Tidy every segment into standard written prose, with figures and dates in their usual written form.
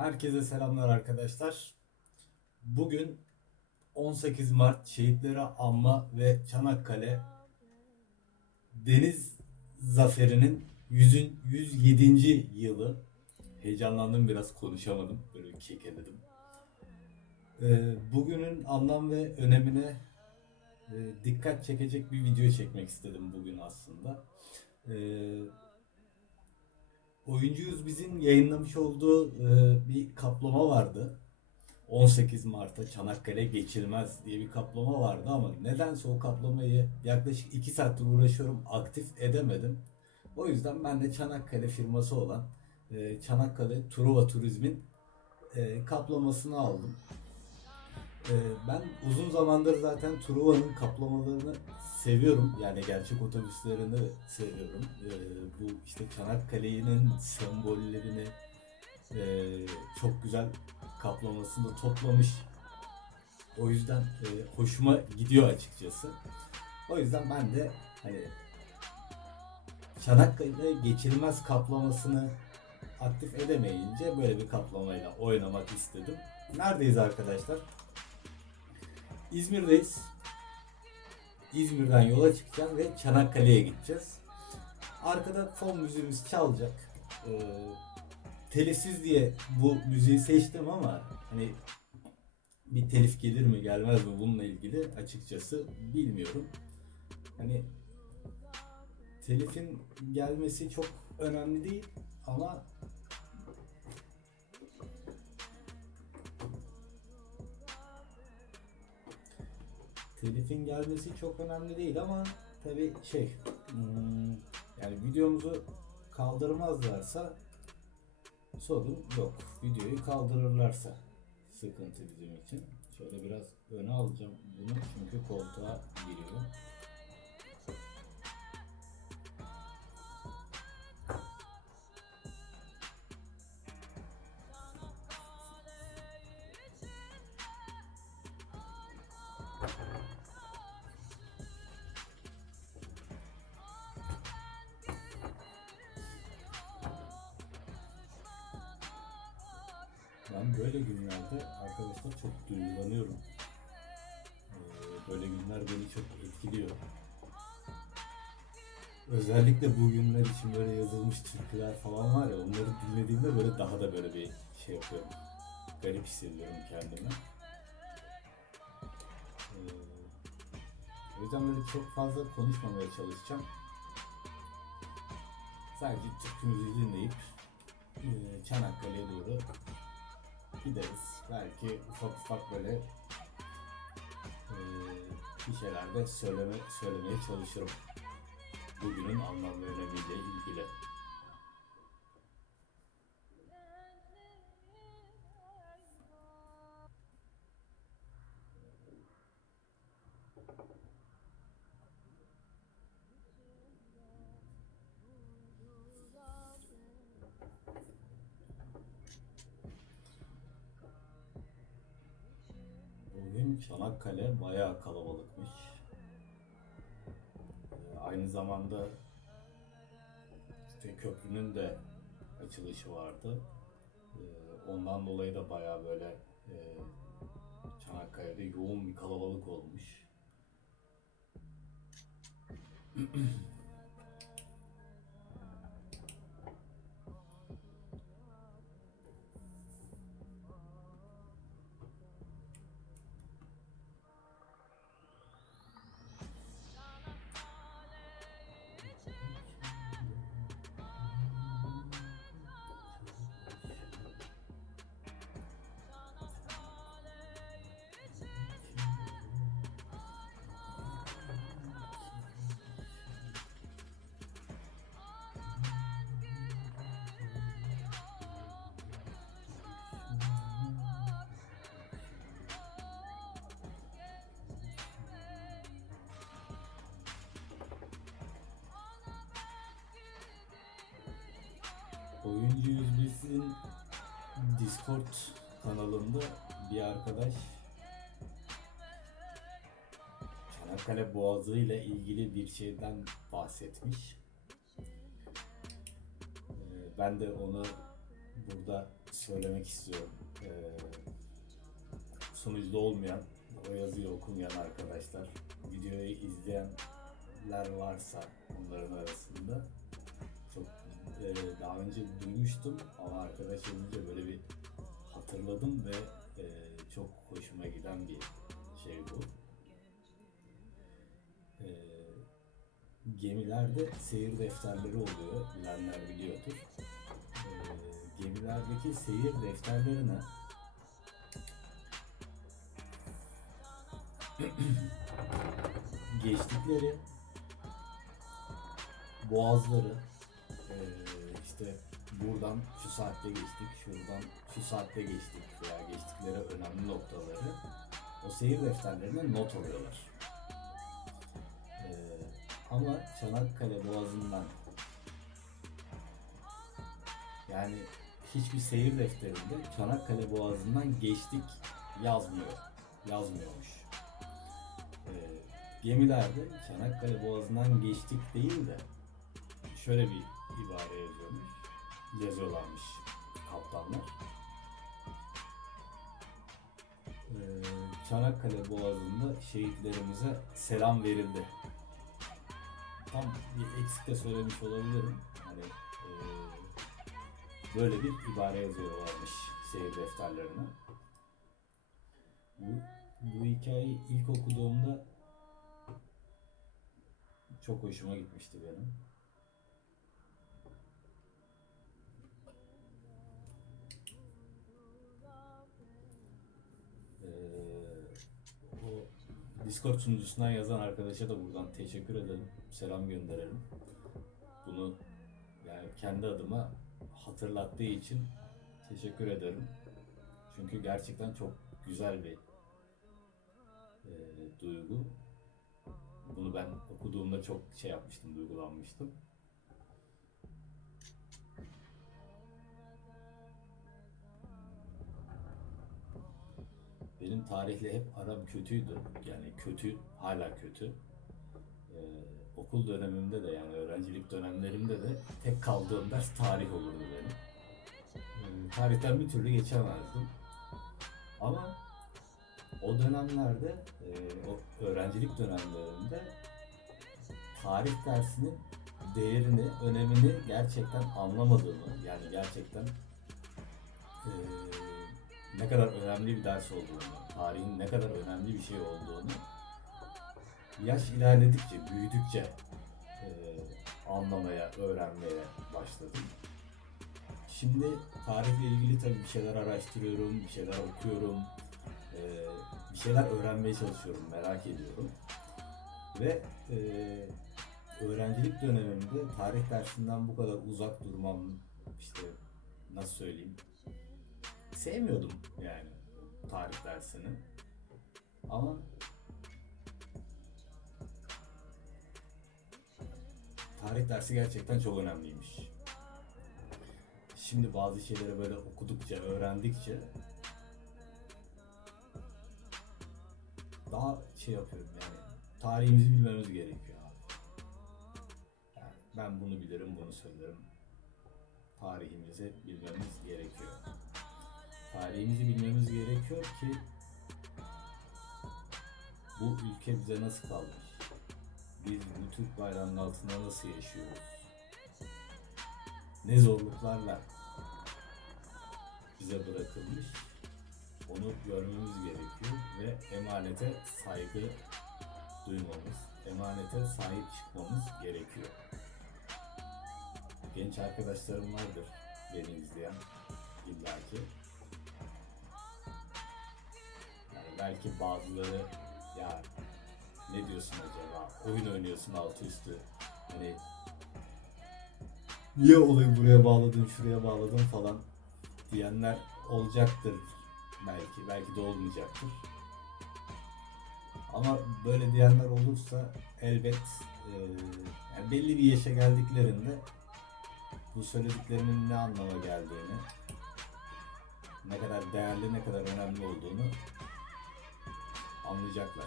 Herkese selamlar arkadaşlar. Bugün 18 Mart Şehitleri Anma ve Çanakkale Deniz Zaferi'nin 107. yılı. Heyecanlandım, biraz konuşamadım. Böyle bir kekeledim. Bugünün anlam ve önemine dikkat çekecek bir video çekmek istedim bugün aslında. Ee, Oyuncuyuz bizim yayınlamış olduğu bir kaplama vardı. 18 Mart'ta Çanakkale geçilmez diye bir kaplama vardı ama nedense o kaplamayı yaklaşık 2 saattir uğraşıyorum, aktif edemedim. O yüzden ben de Çanakkale firması olan Çanakkale Truva Turizm'in kaplamasını aldım. E, Ben uzun zamandır zaten Truva'nın kaplamalarını seviyorum. Yani gerçek otobüslerini seviyorum. Bu işte Çanakkale'nin sembollerini çok güzel kaplamasını toplamış. O yüzden hoşuma gidiyor açıkçası. O yüzden ben de hani Çanakkale geçilmez kaplamasını aktif edemeyince böyle bir kaplamayla oynamak istedim. Neredeyiz arkadaşlar? İzmir'deyiz. İzmir'den yola çıkacağım ve Çanakkale'ye gideceğiz. Arkada fon müziğimiz çalacak. Telifsiz diye bu müziği seçtim ama hani bir telif gelir mi gelmez mi bununla ilgili açıkçası bilmiyorum. Hani telifin gelmesi çok önemli değil ama telifin gelmesi çok önemli değil ama tabii yani videomuzu kaldırmazlarsa sorun yok. Videoyu kaldırırlarsa sıkıntı bizim için. Şöyle biraz öne alacağım bunu çünkü koltuğa giriyor. Ben böyle günlerde arkadaşlar çok duygulanıyorum. Böyle günler beni çok etkiliyor. Özellikle bu günler için böyle yazılmış türküler falan var ya, onları dinlediğimde böyle daha da böyle bir şey yapıyorum. Garip hissediyorum kendimi. O yüzden böyle çok fazla konuşmamaya çalışacağım. Sadece türkümüzü dinleyip Çanakkale'ye doğru gideriz. Belki ufak ufak böyle bir şeyler de söylemeye çalışırım. Bugünün anlam ve önemiyle ilgili. Bugün Çanakkale bayağı kalabalıkmış. Aynı zamanda işte köprünün de açılışı vardı. Ondan dolayı da bayağı böyle Çanakkale'de yoğun bir kalabalık olmuş. Oyuncu 101'in Discord kanalında bir arkadaş Çanakkale Boğazı ile ilgili bir şeyden bahsetmiş. Ben de onu burada söylemek istiyorum. Sunucuda olmayan, o yazıyı okumayan arkadaşlar, videoyu izleyenler varsa onların arasında çok daha önce duymuştum ama arkadaş olunca böyle bir hatırladım ve çok hoşuma giden bir şey bu. Gemilerde seyir defterleri oluyor, bilenler biliyordur. Gemilerdeki seyir defterlerine geçtikleri boğazları, işte buradan şu saatte geçtik, şuradan şu saatte geçtik veya geçtikleri önemli noktaları o seyir defterlerine not alıyorlar. Ama Çanakkale Boğazı'ndan, yani hiçbir seyir defterinde Çanakkale Boğazı'ndan geçtik yazmıyormuş. Gemilerde Çanakkale Boğazı'ndan geçtik değil de şöyle bir ibare yazıyorlarmış kaptanlar. Çanakkale Boğazı'nda şehitlerimize selam verildi. Tam bir eksik de söylemiş olabilirim. Hani böyle bir ibare yazıyorlarmış seyir defterlerine. Bu hikayeyi ilk okuduğumda çok hoşuma gitmişti benim. O Discord sunucusundan yazan arkadaşa da buradan teşekkür edelim. Selam gönderelim. Bunu yani kendi adıma hatırlattığı için teşekkür ederim. Çünkü gerçekten çok güzel bir duygu. Bunu ben okuduğumda çok şey yapmıştım, duygulanmıştım. Benim tarihle hep aram kötüydü. Yani kötü, hala kötü. Okul dönemimde de, yani öğrencilik dönemlerimde de tek kaldığım ders tarih olurdu benim. Tarihten bir türlü geçemezdim. Ama o dönemlerde, o öğrencilik dönemlerinde tarih dersinin değerini, önemini gerçekten anlamadığımı, yani gerçekten ne kadar önemli bir ders olduğunu, tarihin ne kadar önemli bir şey olduğunu yaş ilerledikçe, büyüdükçe anlamaya, öğrenmeye başladım. Şimdi tarihle ilgili tabii bir şeyler araştırıyorum, bir şeyler okuyorum, bir şeyler öğrenmeye çalışıyorum, merak ediyorum. Ve öğrencilik dönemimde tarih dersinden bu kadar uzak durmam, işte nasıl söyleyeyim, sevmiyordum yani tarih dersini. Ama tarih dersi gerçekten çok önemliymiş. Şimdi bazı şeyleri böyle okudukça, öğrendikçe daha şey yapıyorum, yani tarihimizi bilmemiz gerekiyor abi. Yani ben bunu bilirim, bunu söylerim. Tarihimizi bilmemiz gerekiyor. Tarihimizi bilmemiz gerekiyor ki bu ülke bize nasıl kalmış? Biz bu Türk bayrağının altında nasıl yaşıyoruz? Ne zorluklarla bize bırakılmış? Onu görmemiz gerekiyor ve emanete saygı duymamız, emanete sahip çıkmamız gerekiyor. Genç arkadaşlarım vardır beni izleyen illaki. Yani belki bazıları ya ne diyorsun acaba? Oyun oynuyorsun altı üstü. Hani niye olayı buraya bağladın, şuraya bağladın falan diyenler olacaktır belki. Belki de olmayacaktır. Ama böyle diyenler olursa elbet yani belli bir yaşa geldiklerinde bu söylediklerimin ne anlama geldiğini, ne kadar değerli, ne kadar önemli olduğunu anlayacaklar.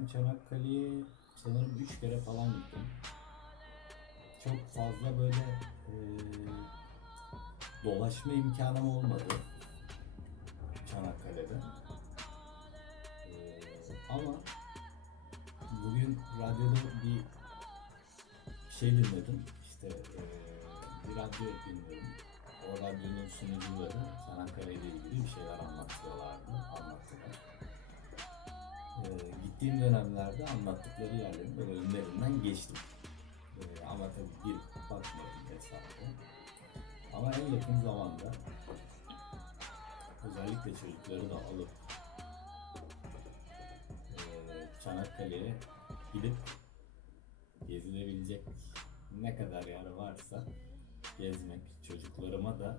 Ben Çanakkale'ye sanırım 3 kere falan gittim. Çok fazla böyle dolaşma imkanım olmadı Çanakkale'de. Ama bugün radyoda bir şey dinledim. İşte bir radyo dinliyorum. O radyonun sunucuları Çanakkale ile ilgili bir şeyler anlattılar. Gittiğim dönemlerde anlattıkları yerlerin böyle önlerinden geçtim. Ama tabii girip bakmadım hesabı. Ama en yakın zamanda özellikle çocukları da alıp Çanakkale'ye gidip gezilebilecek ne kadar yer varsa gezmek, çocuklarıma da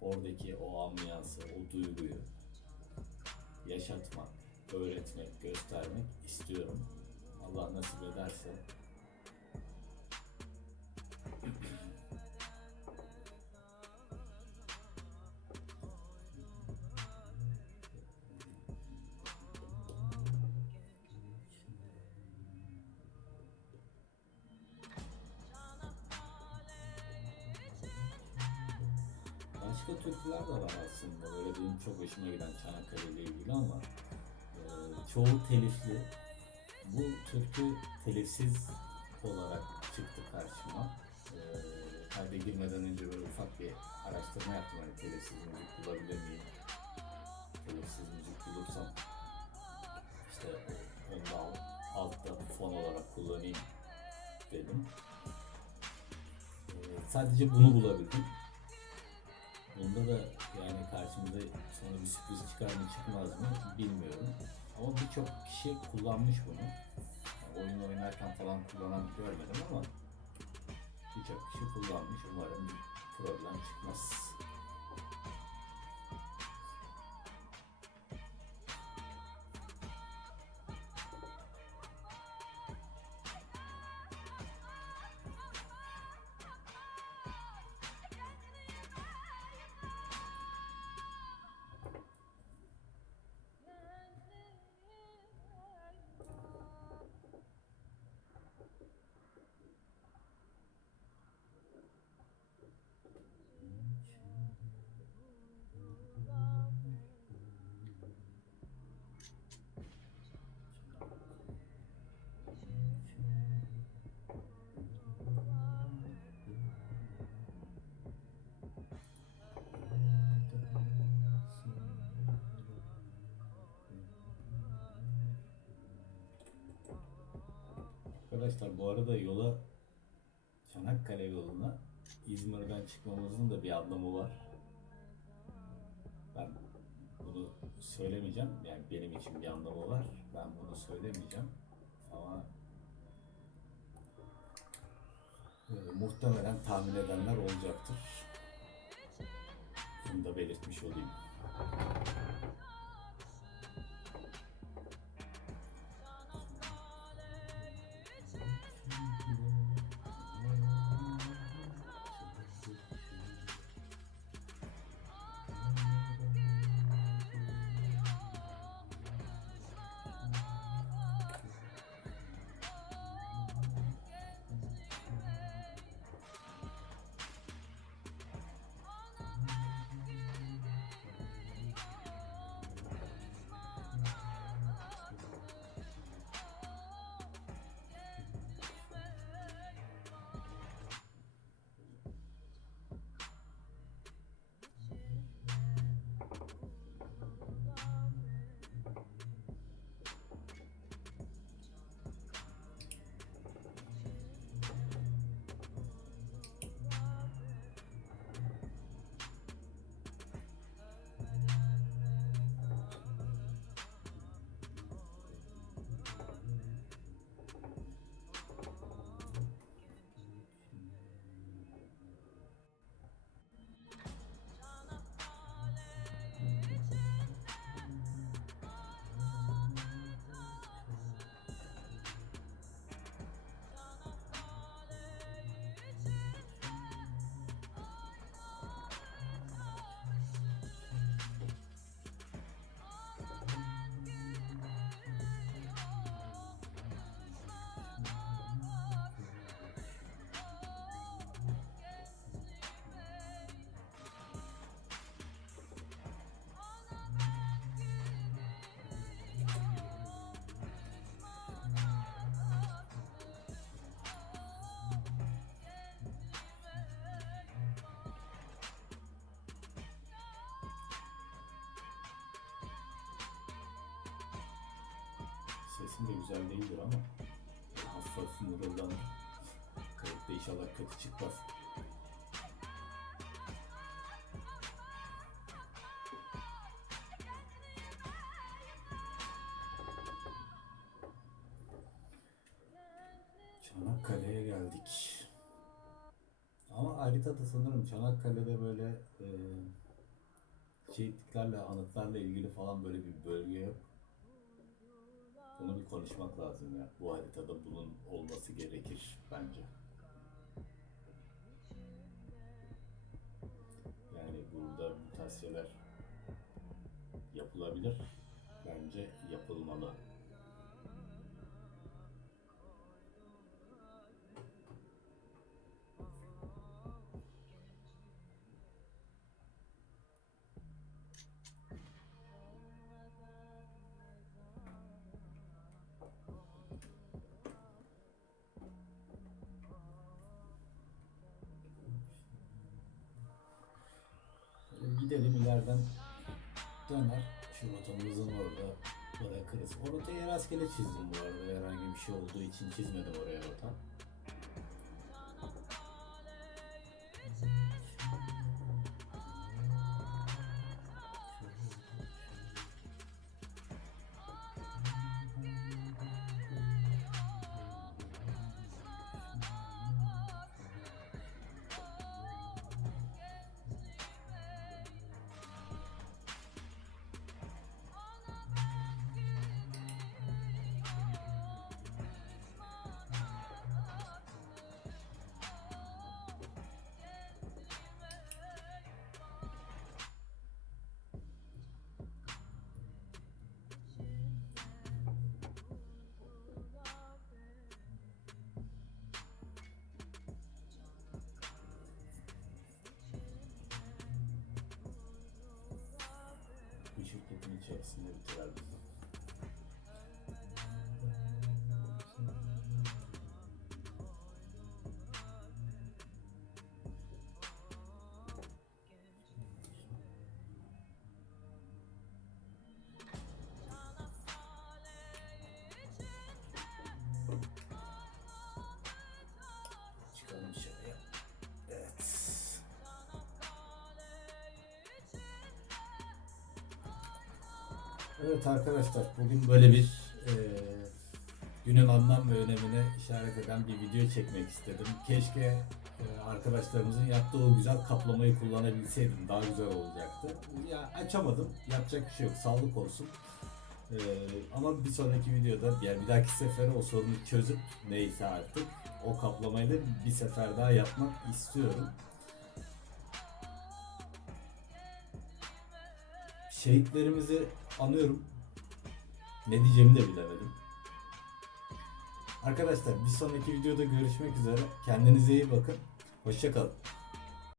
oradaki o ambiyansı, o duyguyu yaşatmak, öğretmek, göstermek istiyorum. Allah nasip ederse. Başka türküler de var aslında. Böyle benim çok hoşuma giden Çanakkale ile ilgili ama çoğu telifli. Bu türkü telifsiz olarak çıktı karşıma. Kayda girmeden önce böyle ufak bir araştırma yaptım. Hani telifsiz müzik bulabilir miyim? Telifsiz müzik bulursam işte onu da altta fon olarak kullanayım dedim. Sadece bunu bulabildim. Bunda da yani karşımıza sonra bir sürpriz çıkar mı çıkmaz mı bilmiyorum. Ama birçok kişi kullanmış bunu. Yani oyun oynarken falan kullanan görmedim ama birçok kişi kullanmış. Umarım bir problem çıkmaz. Arkadaşlar bu arada Çanakkale yoluna İzmir'den çıkmamızın da bir anlamı var. Ben bunu söylemeyeceğim. Yani benim için bir anlamı var. Ben bunu söylemeyeceğim. Ama muhtemelen tahmin edenler olacaktır. Bunu da belirtmiş olayım. sesim de güzel değildir ama hassas mırıldanır. Kayıtta inşallah kötü çıkmaz. Çanakkale'ye geldik. Ama haritada sanırım Çanakkale'de böyle şehitliklerle, anıtlarla ilgili falan böyle bir bölge yok. Bunu bir konuşmak lazım ya. Bu haritada bunun olması gerekir bence. Yani burada bu tarz şeyler yapılabilir. Bence yapılmalı. Gidelim ileriden döner. Şu rotamızın orada bırakırız. O rotayı rastgele çizdim bu arada. Herhangi bir şey olduğu için çizmedim oraya rota. Bir şirketin içerisinde bitirer bizi. Çıkalım dışarıya. Evet. Evet arkadaşlar, bugün böyle bir günün anlam ve önemine işaret eden bir video çekmek istedim. Keşke arkadaşlarımızın yaptığı o güzel kaplamayı kullanabilseydim, daha güzel olacaktı. Ya açamadım, yapacak bir şey yok, sağlık olsun. Ama bir sonraki videoda, yani bir dahaki sefere o sorunu çözüp neyse artık o kaplamayı da bir sefer daha yapmak istiyorum. Şehitlerimizi anıyorum. Ne diyeceğimi de bilemedim. Arkadaşlar bir sonraki videoda görüşmek üzere. Kendinize iyi bakın. Hoşça kalın.